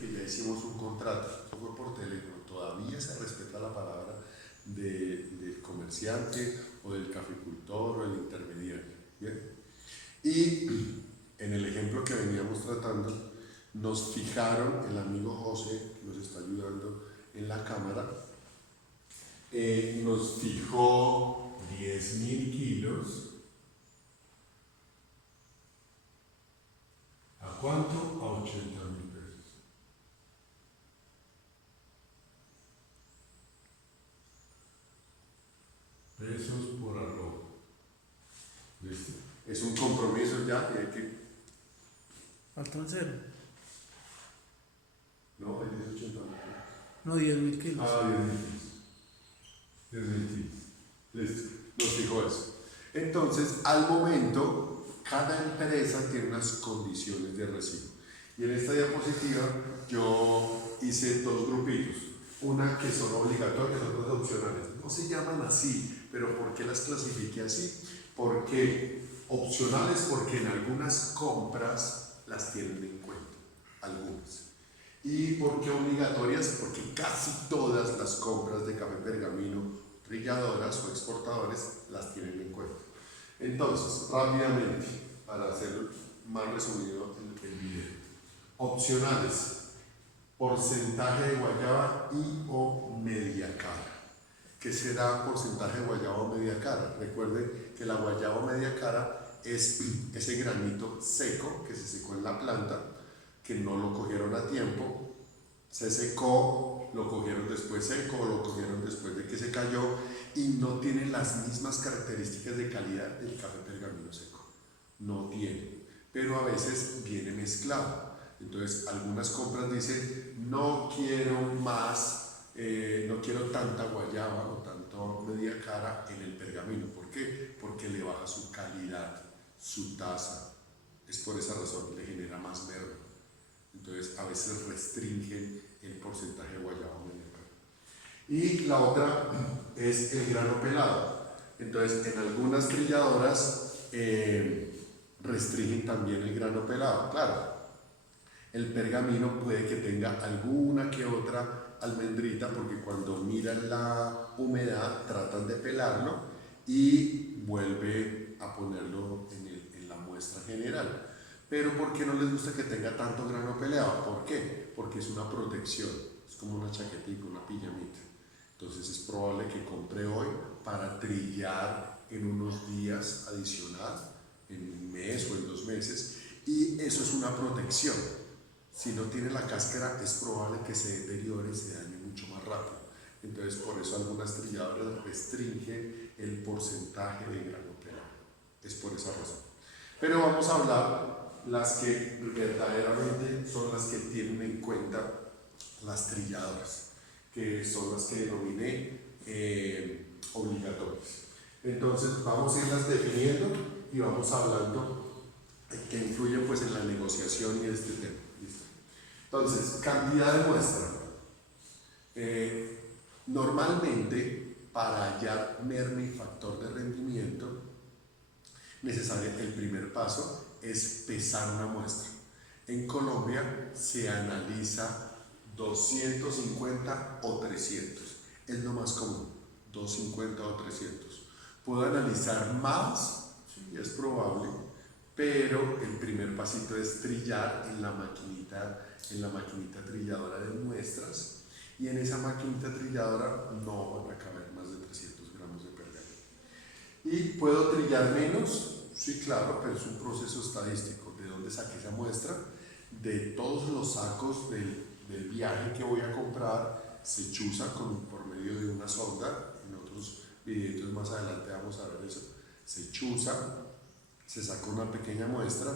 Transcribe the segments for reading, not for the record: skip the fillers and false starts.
que ya hicimos un contrato, eso fue por teléfono, todavía se respeta la palabra del comerciante o del caficultor o del intermediario. ¿Bien? Y en el ejemplo que veníamos tratando, nos fijaron, el amigo José, que nos está ayudando en la cámara, nos fijó 10.000 kilos. ¿A cuánto? A 80.000 pesos. Pesos por arroba. ¿Listo? Es un compromiso ya que hay que... Falta un cero. No, hay 80.000. No, 10.000 kilos. Ah, 10.000 kilos. Listo, nos fijó eso. Entonces, al momento, cada empresa tiene unas condiciones de recibo. Y en esta diapositiva yo hice dos grupitos. Una que son obligatorias, otras opcionales. No se llaman así, pero ¿por qué las clasifiqué así? Porque opcionales, porque en algunas compras las tienen en cuenta, algunas. ¿Y por qué obligatorias? Porque casi todas las compras de café pergamino, trilladoras o exportadores, las tienen en cuenta. Entonces, rápidamente, para hacer más resumido el video. Opcionales: porcentaje de guayaba y o media cara. ¿Qué será porcentaje de guayaba o media cara? Recuerden que la guayaba o media cara es ese granito seco que se secó en la planta, que no lo cogieron a tiempo, se secó, lo cogieron después seco, lo cogieron después de que se cayó y no tiene las mismas características de calidad del café pergamino seco. No tiene, pero a veces viene mezclado. Entonces, algunas compras dicen, no quiero más, no quiero tanta guayaba o tanto media cara en el pergamino. ¿Por qué? Porque le baja su calidad, su tasa. Es por esa razón, le genera más merma. Entonces, a veces restringen el porcentaje de guayaba media cara. Y la otra es el grano pelado. Entonces, en algunas trilladoras restringen también el grano pelado. Claro, el pergamino puede que tenga alguna que otra almendrita, porque cuando miran la humedad tratan de pelarlo y vuelve a ponerlo en la muestra general. Pero ¿por qué no les gusta que tenga tanto grano pelado? ¿Por qué? Porque es una protección, es como una chaquetita, una pijamita. Entonces es probable que compre hoy para trillar en unos días adicional, en un mes o en 2 meses, y eso es una protección. Si no tiene la cáscara, es probable que se deteriore y se dañe mucho más rápido. Entonces, por eso algunas trilladoras restringen el porcentaje de grano pelado. Es por esa razón. Pero vamos a hablar las que verdaderamente son las que tienen en cuenta las trilladoras, que son las que denominé obligatorias. Entonces, vamos a irlas definiendo y vamos hablando que influyen pues en la negociación y este tema. Entonces, cantidad de muestra. Normalmente, para hallar merma y factor de rendimiento, necesario, el primer paso es pesar una muestra. En Colombia se analiza 250 o 300. Es lo más común, 250 o 300. Puedo analizar más, sí, es probable, pero el primer pasito es trillar en la maquinita trilladora de muestras, y en esa maquinita trilladora no van a caber más de 300 gramos de pergamino. ¿Y puedo trillar menos? Sí, claro, pero es un proceso estadístico. ¿De dónde saqué esa muestra? De todos los sacos del viaje que voy a comprar. Se chuza por medio de una sonda. En otros videitos más adelante vamos a ver eso. Se chuza, se saca una pequeña muestra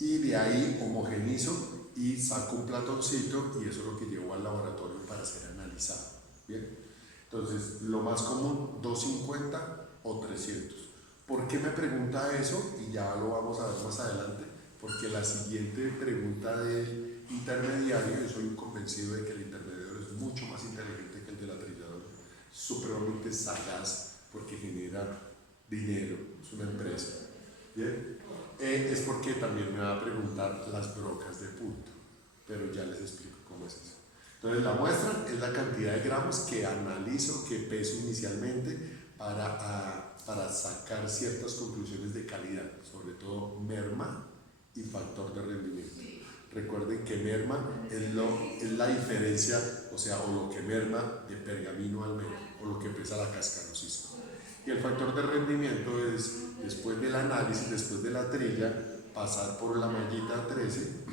y de ahí homogenizo y saco un platoncito, y eso es lo que llevo al laboratorio para ser analizado. Bien, entonces lo más común 250 o 300. ¿Por qué me pregunta eso? Y ya lo vamos a ver más adelante, porque la siguiente pregunta del intermediario, yo soy convencido de que el intermediario es mucho más inteligente que el de la trilladora, supremamente sagaz porque genera dinero, es una empresa. ¿Bien? Es porque también me va a preguntar las brocas de punto, pero ya les explico cómo cómo es eso. Entonces la muestra es la cantidad de gramos que analizo, que peso inicialmente para sacar ciertas conclusiones de calidad, sobre todo merma y factor de rendimiento. Recuerden que merma es la diferencia, o sea, o lo que merma de pergamino al metro, o lo que pesa la cascarosisco. Y el factor de rendimiento es, después del análisis, después de la trilla, pasar por la mallita 13,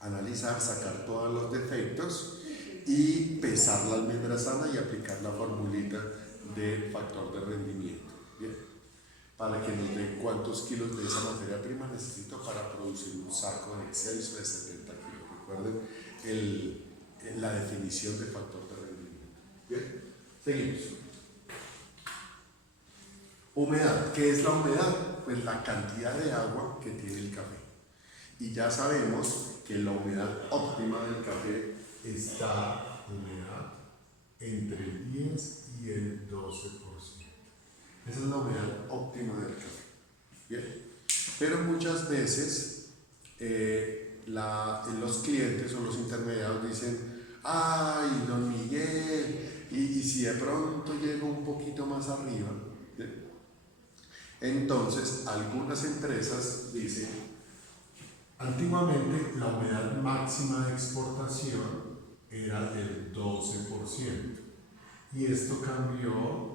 analizar, sacar todos los defectos y pesar la almendra sana y aplicar la formulita de factor de rendimiento. ¿Bien? Para que nos dé cuántos kilos de esa materia prima necesito para producir un saco de Excelso de 70 kilos. Recuerden la definición de factor de rendimiento. Bien, seguimos. Humedad. ¿Qué es la humedad? Pues la cantidad de agua que tiene el café. Y ya sabemos que la humedad óptima del café está humedad entre el 10 y el 12%. Esa es la humedad óptima del café. Bien. Pero muchas veces los clientes o los intermediarios dicen, ay, don Miguel, y si de pronto llego un poquito más arriba, ¿bien? Entonces algunas empresas dicen, antiguamente la humedad máxima de exportación era del 12%, y esto cambió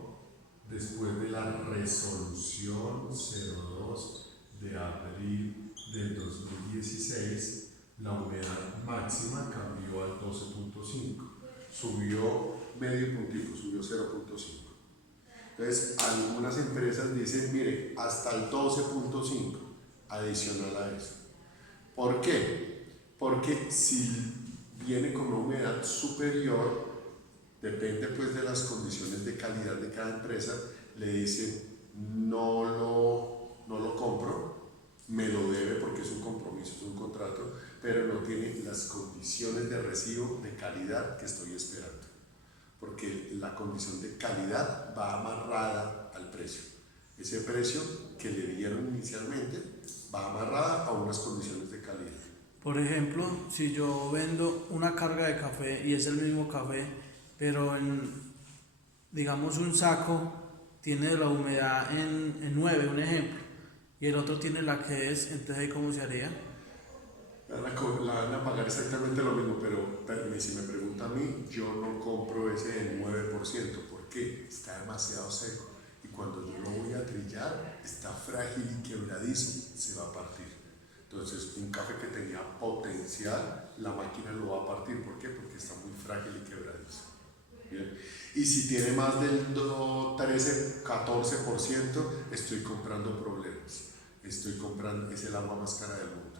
después de la resolución 02 de abril del 2016. La humedad máxima cambió al 12.5, subió medio puntico, subió 0.5. Entonces algunas empresas dicen, mire, hasta el 12.5 adicional a eso. ¿Por qué? Porque si viene con una humedad superior, depende pues de las condiciones de calidad de cada empresa, le dicen no lo compro, me lo debe porque es un compromiso, es un contrato, pero no tiene las condiciones de recibo de calidad que estoy esperando, porque la condición de calidad va amarrada al precio. Ese precio que le dieron inicialmente va amarrada a unas condiciones de calidad. Por ejemplo, si yo vendo una carga de café y es el mismo café, pero digamos un saco tiene la humedad en 9, un ejemplo, y el otro tiene la que es, entonces ¿ahí cómo se haría? La van a pagar exactamente lo mismo, pero si me pregunta a mí, yo no compro ese del 9%, porque está demasiado seco y cuando yo lo voy a trillar está frágil y quebradizo, se va a partir. Entonces un café que tenía potencial, la máquina lo va a partir. ¿Por qué? Porque está muy frágil y quebradizo. Bien. Y si tiene más del 13, 14%, estoy comprando problemas. Es el agua más cara del mundo.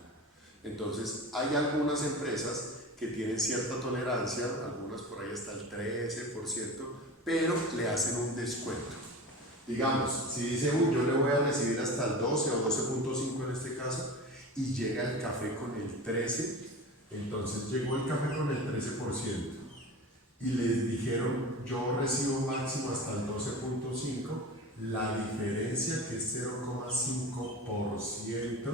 Entonces, hay algunas empresas que tienen cierta tolerancia, algunas por ahí hasta el 13%, pero le hacen un descuento. Digamos, si dice, yo le voy a recibir hasta el 12 o 12.5 en este caso, y llega el café con el 13%, entonces llegó el café con el 13%, y les dijeron, yo recibo máximo hasta el 12.5, la diferencia que es 0,5%,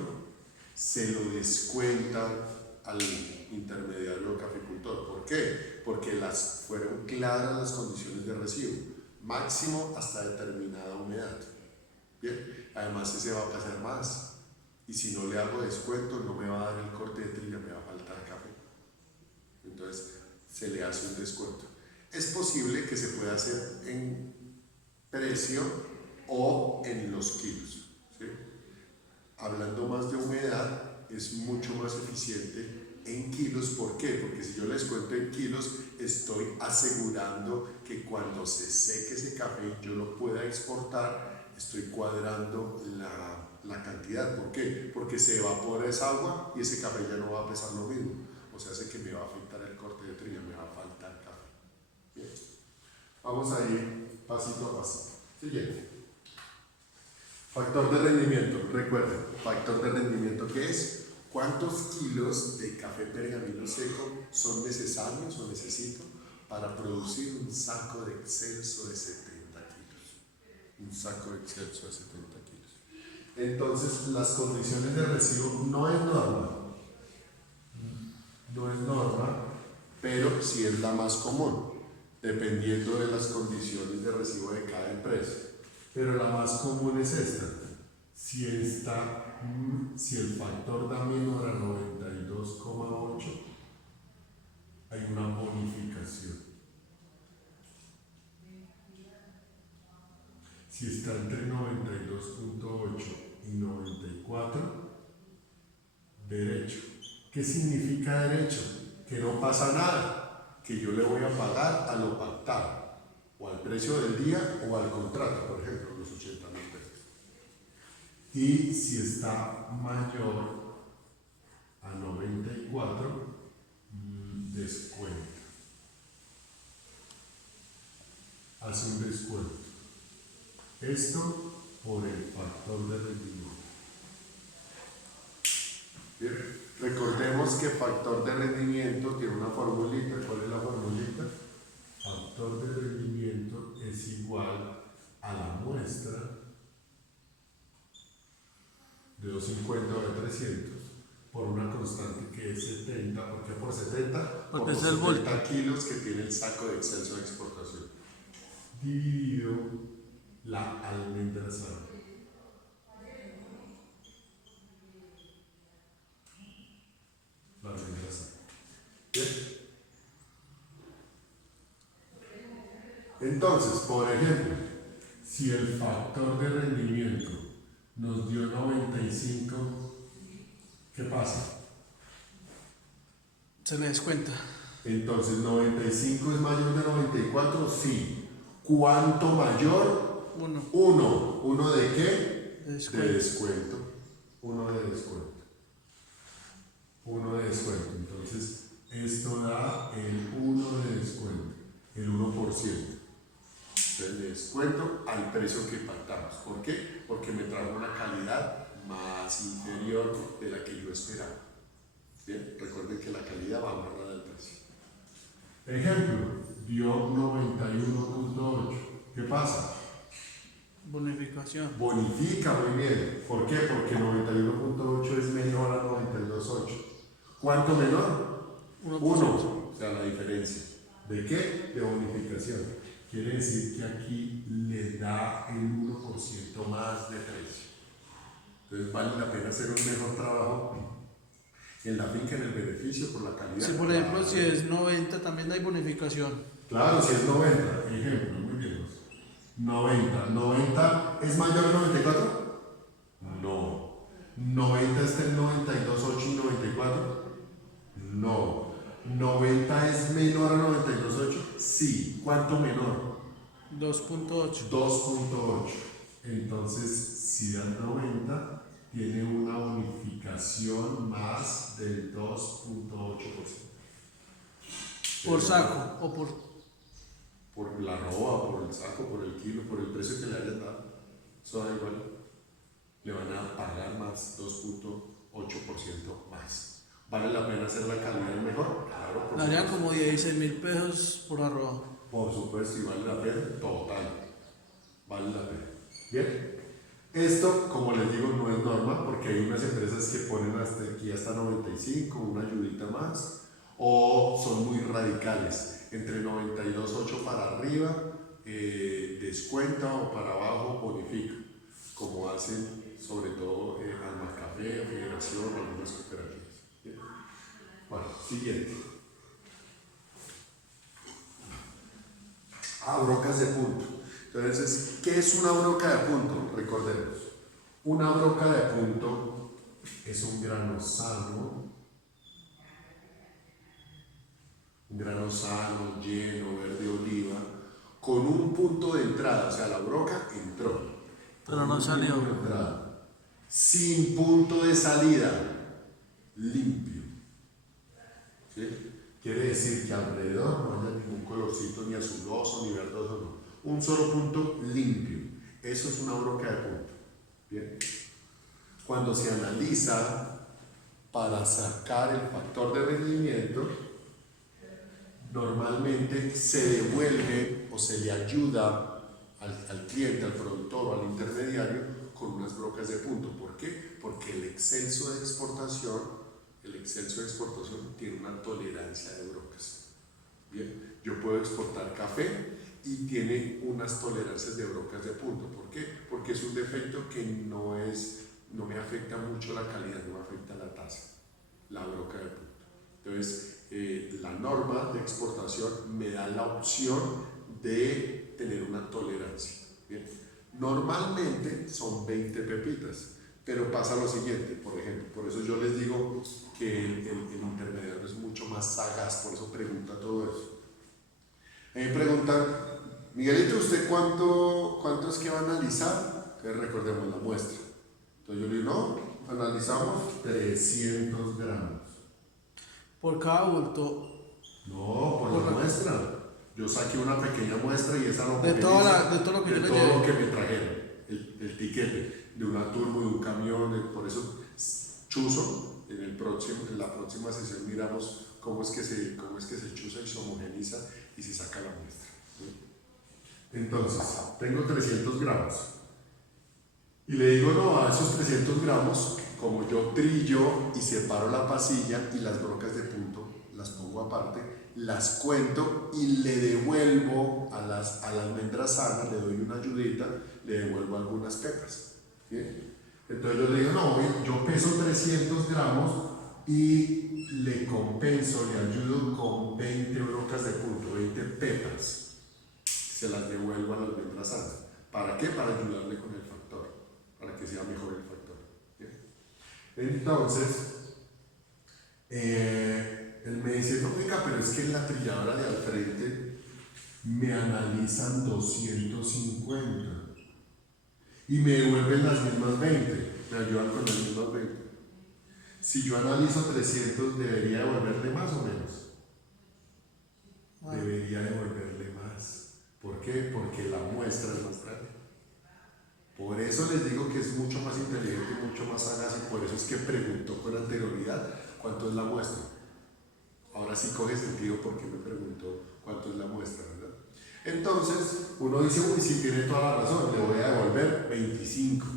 se lo descuentan al intermediario o caficultor. ¿Por qué? Porque fueron claras las condiciones de recibo, máximo hasta determinada humedad. Bien, además ese va a pasar más, y si no le hago descuento no me va a dar el corte de trilla, me va a faltar café. Entonces se le hace un descuento. Es posible que se pueda hacer en precio o en los kilos, ¿sí? Hablando más de humedad, es mucho más eficiente en kilos. ¿Por qué? Porque si yo les cuento en kilos, estoy asegurando que cuando se seque ese café yo lo pueda exportar, estoy cuadrando la cantidad. ¿Por qué? Porque se evapora esa agua y ese café ya no va a pesar lo mismo. O sea, hace que me va a afectar el corte de trilla, me va a faltar café. Bien. Vamos a ir pasito a pasito. Siguiente. Factor de rendimiento, recuerden, factor de rendimiento, ¿qué es? ¿Cuántos kilos de café pergamino seco son necesarios o necesito para producir un saco de Excelso de 70 kilos? Un saco de Excelso de 70 kilos. Entonces, las condiciones de recibo no es norma. No es norma derecho sí es la más común, dependiendo de las condiciones de recibo de cada empresa. Pero la más común es esta. Si el factor da menor a 92,8, hay una bonificación. Si está entre 92,8 y 94, derecho. ¿Qué significa derecho? Que no pasa nada, que yo le voy a pagar a lo pactado, o al precio del día o al contrato, por ejemplo, los 80.000 pesos. Y si está mayor a 94, descuenta. Hace un descuento. Esto por el factor de rendimiento. Bien. Recordemos que factor de rendimiento tiene una formulita. ¿Cuál es la formulita? Factor de rendimiento es igual a la muestra de 250 o de 300 por una constante que es 70. ¿Por qué por 70? Porque por es los el 70 kilos que tiene el saco de exceso de exportación. Dividido la almendra sana. La almendra sana. ¿Bien? Entonces, por ejemplo, si el factor de rendimiento nos dio 95, ¿qué pasa? Se le descuenta. Entonces, 95 es mayor de 94, sí. ¿Cuánto mayor? 1. 1. ¿1 de qué? Descuento. De descuento. 1 de descuento. 1 de descuento. Entonces, esto da el 1 de descuento, el 1%. Entonces, le descuento al precio que pactamos. ¿Por qué? Porque me trajo una calidad más inferior de la que yo esperaba. Bien, recuerden que la calidad va amarrada al precio. Ejemplo, dio 91,8. ¿Qué pasa? Bonificación. Bonifica muy bien. ¿Por qué? Porque 91,8 es menor a 92,8. ¿Cuánto menor? 1%. 1. O sea, la diferencia. ¿De qué? De bonificación. Quiere decir que aquí le da el 1% más de precio. Entonces vale la pena hacer un mejor trabajo en la finca, en el beneficio por la calidad. Si por ejemplo si es 90 también hay bonificación. Claro, si es 90, ejemplo, muy bien. 90 es mayor a 94? No. 90 está en 92,8 y 94? No. 90 es menor a 92,8? Sí. ¿Cuánto menor? 2.8. 2,8. Entonces, si da 90, tiene una bonificación más del 2,8%. Por saco o por la roba, por el saco, por el kilo, por el precio que le hayan dado. Eso da igual. Le van a pagar más, 2,8% más. ¿Vale la pena hacer la calidad mejor? Claro, por darían supuesto. como 16.000 pesos por arroba. Por supuesto, y vale la pena, total. Vale la pena. Bien. Esto, como les digo, no es norma, porque hay unas empresas que ponen hasta aquí hasta 95, una ayudita más, o son muy radicales. Entre 92,8 para arriba, descuenta, o para abajo, bonifica, como hacen sobre todo Alma Café, Federación, algunas cooperativas. Bien. Bueno, siguiente. Brocas de punto. Entonces, ¿qué es una broca de punto? Recordemos, una broca de punto es un grano sano, lleno, verde oliva, con un punto de entrada, o sea, la broca entró, Pero no salió. punto de entrada, sin punto de salida, limpio. ¿Sí? Quiere decir que alrededor no haya ningún colorcito, ni azuloso, ni verdoso, no. Un solo punto limpio. Eso es una broca de punto. Bien. Cuando se analiza para sacar el factor de rendimiento, normalmente se devuelve o se le ayuda al cliente, al productor o al intermediario con unas brocas de punto. ¿Por qué? Porque el exceso de exportación tiene una tolerancia de brocas. puedo exportar café y tiene unas tolerancias de brocas de punto. ¿Por qué? Porque es un defecto que no me afecta mucho la calidad, no me afecta la tasa, la broca de punto. Entonces, la norma de exportación me da la opción de tener una tolerancia. ¿Bien? Normalmente son 20 pepitas, pero pasa lo siguiente, por ejemplo, por eso yo les digo que el intermediario es mucho más sagaz, por eso pregunta todo eso. A mí me preguntan, Miguelito, ¿usted cuánto es que va a analizar? Entonces recordemos la muestra. Entonces yo le digo, no, analizamos 300 gramos. Por cada bulto. No, por la muestra. Yo saqué una pequeña muestra y esa lo De todo lo que yo le llevé. todo lo que me trajeron, el tiquete de una turbo, de un camión, por eso chuzo, en la próxima sesión miramos cómo es que se chuza y se homogeniza y se saca la muestra. Entonces, tengo 300 gramos y le digo, no, a esos 300 gramos, como yo trillo y separo la pasilla y las brocas de punto, las pongo aparte, las cuento y le devuelvo a la almendra sana, le doy una ayudita, le devuelvo algunas pepas. ¿Bien? Entonces yo le digo, no, yo peso 300 gramos y le compenso, le ayudo con 20 brocas de punto, 20 pepas. Se las devuelvo a la almendra sana. ¿Para qué? Para ayudarle con el factor, para que sea mejor el factor. ¿Bien? Entonces, él me dice, no, venga, pero es que en la trilladora de al frente me analizan 250 y me devuelven las mismas 20, me ayudan con las mismas 20. Si yo analizo 300, ¿debería devolverle más o menos? Debería devolverle más. ¿Por qué? Porque la muestra es más grande. Por eso les digo que es mucho más inteligente y mucho más sagaz, y por eso es que preguntó con anterioridad cuánto es la muestra. Ahora sí coge sentido porque me preguntó cuánto es la muestra, ¿verdad? Entonces, uno dice, uy, sí tiene toda la razón, le voy a devolver 25.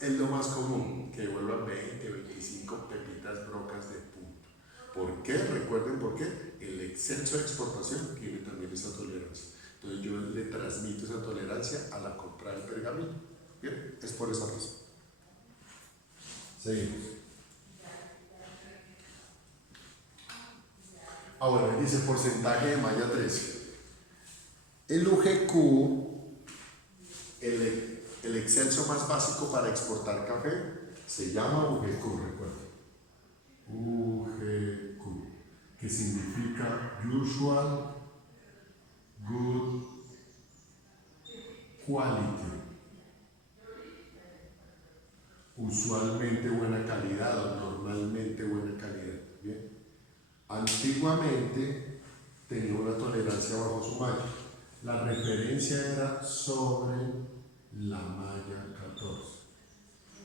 Es lo más común, que devuelvan 20, 25 pepitas brocas de punto. ¿Por qué? Recuerden por qué. El exceso de exportación tiene también esa tolerancia. Entonces yo le transmito esa tolerancia a la compra del pergamino. ¿Bien? Es por esa razón. Seguimos. Ahora dice porcentaje de malla 13. El UGQ, el excelso más básico para exportar café, se llama UGQ, recuerden. UGQ, que significa Usual Good Quality. Usualmente buena calidad o normalmente buena calidad. ¿Bien? Antiguamente tenía una tolerancia bajo su malla. La referencia era sobre la malla 14.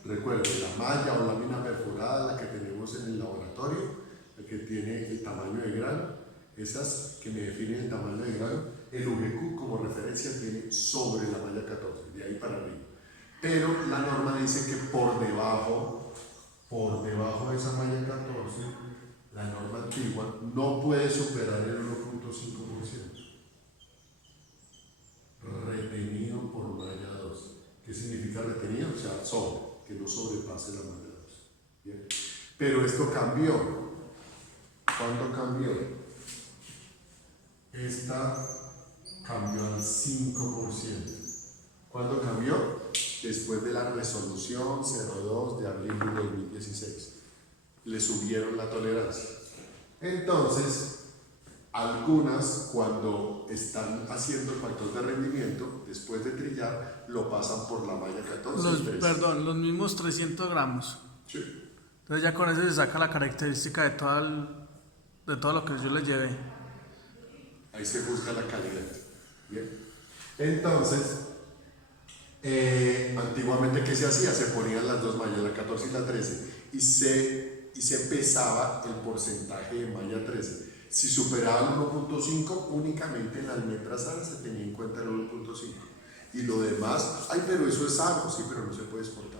Recuerden, la malla o lámina perforada, la que tenemos en el laboratorio, la que tiene el tamaño de grano, esas que me definen el tamaño de grano, el UGQ como referencia tiene sobre la malla 14, de ahí para arriba. Pero la norma dice que por debajo de esa malla 14, la norma antigua no puede superar el 1.5%. Retenido por malla 2. ¿Qué significa retenido? O sea, sobre, que no sobrepase la malla 2. ¿Bien? Pero esto cambió. ¿Cuándo cambió? Esta cambió al 5%. ¿Cuándo cambió? Después de la resolución 02 de abril de 2016. Le subieron la tolerancia. Entonces, algunas, cuando están haciendo el factor de rendimiento, después de trillar, lo pasan por la malla 14. Los mismos 300 gramos. Sí. Entonces ya con eso se saca la característica de todo lo que yo les llevé. Ahí se busca la calidad. Bien. Entonces, antiguamente, ¿qué se hacía? Se ponían las dos mallas, la 14 y la 13, y se pesaba el porcentaje de malla 13. Si superaba el 1.5, únicamente en la almendra sana se tenía en cuenta el 1.5. Y lo demás, ay, pero eso es sano, sí, pero no se puede exportar.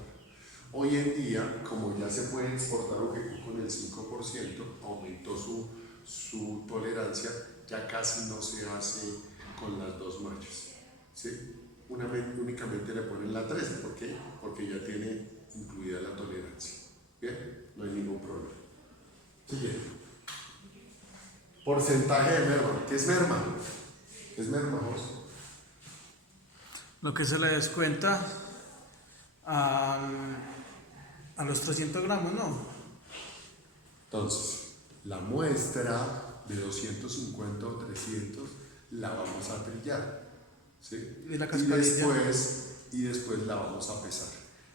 Hoy en día, como ya se puede exportar UGQ con el 5%, aumentó su tolerancia ya casi no se hace con las dos marchas. ¿Sí? Únicamente le ponen la 13. ¿Por qué? Porque ya tiene incluida la tolerancia. ¿Bien? No hay ningún problema. Siguiente. Porcentaje de merma. ¿Qué es merma? ¿Qué es merma, José? Lo que se le descuenta a los 300 gramos, ¿no? Entonces, la muestra de 250 o 300 la vamos a trillar. ¿Sí? Y la cascarilla. Y después la vamos a pesar.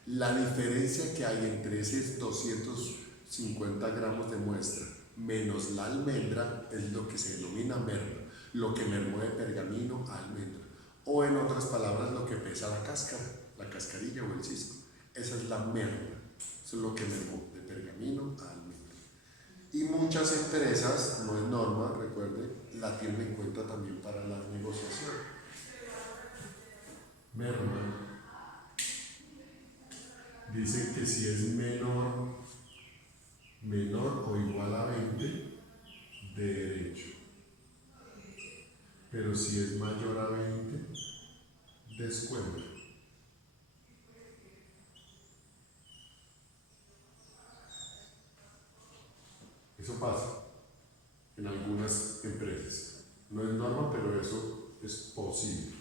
La diferencia que hay entre esos 250 gramos de muestra menos la almendra es lo que se denomina merma, lo que mermó de pergamino a almendra, o en otras palabras lo que pesa la cáscara, la cascarilla o el cisco. Esa es la merma, eso es lo que mermó de pergamino a almendra. Y muchas empresas, no es norma, recuerde, la tienen en cuenta también para la negociación. Merma dice que si es menor o igual a 20, de derecho. Pero si es mayor a 20, descuento. Eso pasa en algunas empresas. No es norma, pero eso es posible.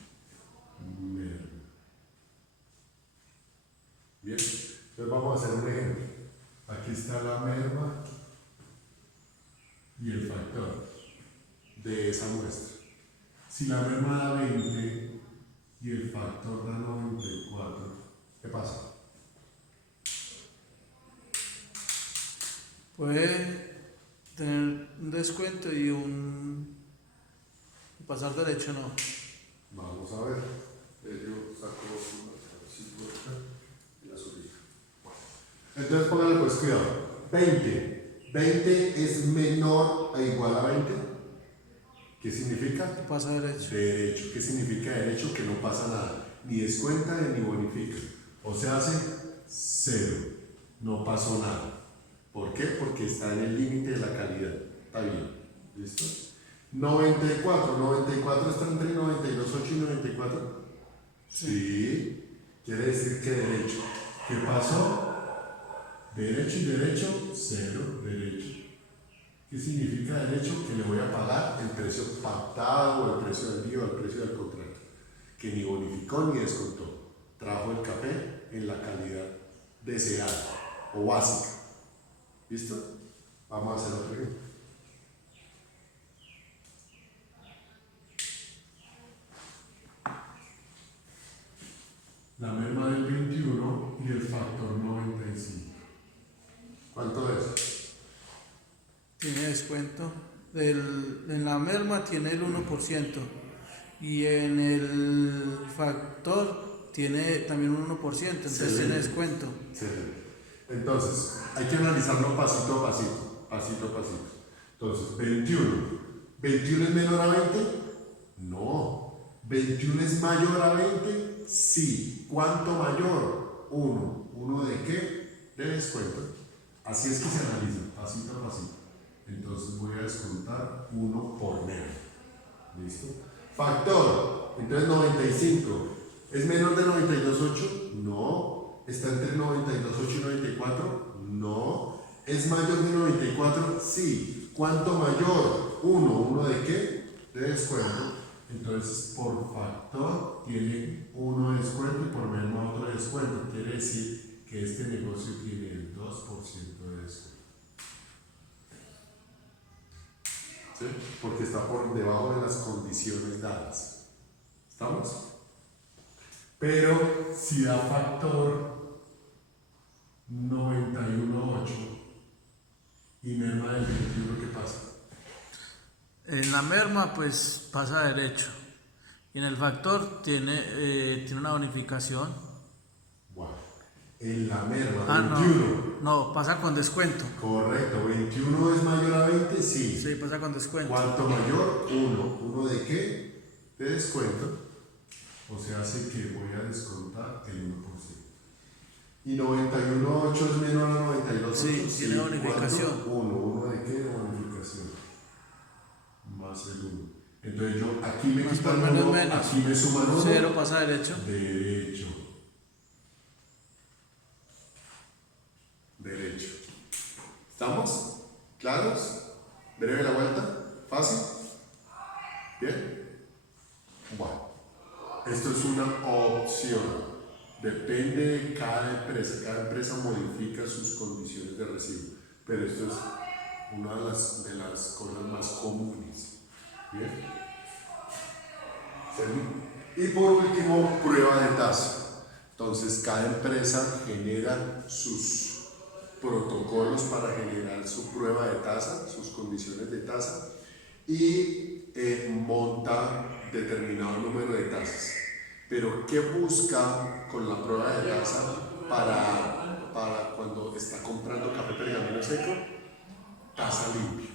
Bien, entonces vamos a hacer un ejemplo. Aquí está la merma y el factor de esa muestra. Si la merma da 20 y el factor da 94, ¿qué pasa? Puede tener un descuento y pasar derecho, ¿no? Vamos a ver. Yo saco la subida. Entonces póngale pues cuidado. 20 es menor o igual a 20. ¿Qué significa? Pasa derecho. Derecho. ¿Qué significa derecho? Que no pasa nada. Ni descuenta ni bonifica. O sea, hace 0. No pasó nada. ¿Por qué? Porque está en el límite de la calidad. Está bien. ¿Listo? 94 está entre 92.8 y 94. Sí. Quiere decir que derecho. ¿Qué pasó? Derecho y derecho, 0, derecho. ¿Qué significa derecho? Que le voy a pagar el precio pactado, o el precio del día, o el precio del contrato. Que ni bonificó ni descontó. Trajo el café en la calidad deseada o básica. ¿Listo? Vamos a hacer otro ejemplo. La merma del 21 y el factor 95. ¿Cuánto es? Tiene descuento. En la merma tiene el 1% y en el factor tiene también un 1%, entonces tiene descuento. Excelente. Entonces, hay que analizarlo pasito a pasito, pasito a pasito. Entonces, 21. ¿21 es menor a 20? No. ¿21 es mayor a 20? Sí. ¿Cuánto mayor? 1. ¿1 de qué? De descuento. Así es que se analiza, pasito a pasito. Entonces voy a descontar 1 por medio. ¿Listo? Factor. Entonces 95. ¿Es menor de 92.8? No. ¿Está entre 92.8 y 94? No. ¿Es mayor de 94? Sí. ¿Cuánto mayor? 1. ¿1 de qué? De descuento. Entonces por factor tiene 1 de descuento y por merma otro de descuento. Quiere decir que este negocio tiene el 2% de descuento. ¿Sí? Porque está por debajo de las condiciones dadas. ¿Estamos? Pero si da factor 91.8 y merma del 21, ¿qué pasa? En la merma pues pasa derecho y en el factor tiene una bonificación. Bueno, en la merma 21. No, pasa con descuento. Correcto, 21 es mayor a 20, sí. Sí, pasa con descuento. ¿Cuánto mayor? 1. ¿1 de qué? De descuento. O sea, hace que voy a descontar el 1%. ¿Y 91.8 es menor a 92.8? Sí, tiene bonificación. 1. ¿1 de qué? De bonificación. más el 1. Entonces yo aquí me Más quitan por menos 1, menos. aquí me suman 1. 0 pasa derecho. Derecho. Derecho. ¿Estamos? ¿Claros? ¿Breve la vuelta? ¿Fácil? ¿Bien? Bueno, esto es una opción. Depende de cada empresa. Cada empresa modifica sus condiciones de recibo. Pero esto es una de las cosas más comunes. ¿Bien? Y por último, prueba de tasa. Entonces, cada empresa genera sus protocolos para generar su prueba de tasa, sus condiciones de tasa, y monta determinado número de tasas. Pero, ¿qué busca con la prueba de tasa para cuando está comprando café pergamino seco? Tasa limpia.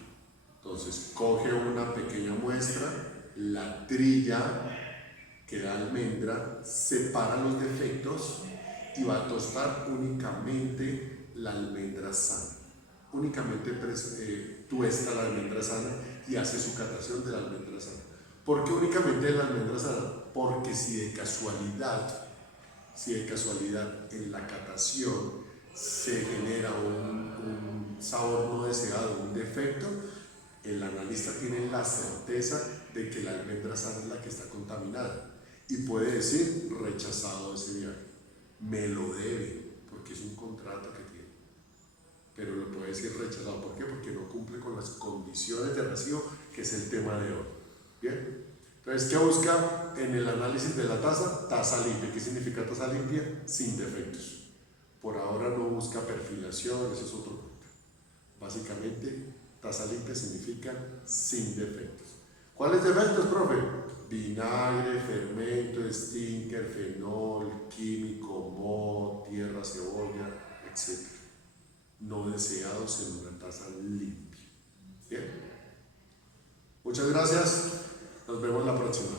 Entonces, coge una pequeña muestra, la trilla, que da almendra, separa los defectos y va a tostar únicamente la almendra sana. Únicamente tuesta la almendra sana y hace su catación de la almendra sana. ¿Por qué únicamente de la almendra sana? Porque si de casualidad en la catación se genera un sabor no deseado, un defecto, el analista tiene la certeza de que la almendra sana es la que está contaminada y puede decir rechazado ese viaje, me lo debe, porque es un contrato que tiene, pero lo puede decir rechazado. ¿Por qué? Porque no cumple con las condiciones de recibo, que es el tema de hoy. ¿Bien? Entonces, ¿qué busca en el análisis de la tasa? Tasa limpia. ¿Qué significa tasa limpia? Sin defectos. Por ahora no busca perfilación, ese es otro punto. Básicamente, tasa limpia significa sin defectos. ¿Cuáles defectos, profe? Vinagre, fermento, stinker, fenol, químico, moho, tierra, cebolla, etc. No deseados en una tasa limpia. Bien. Muchas gracias. Nos vemos la próxima.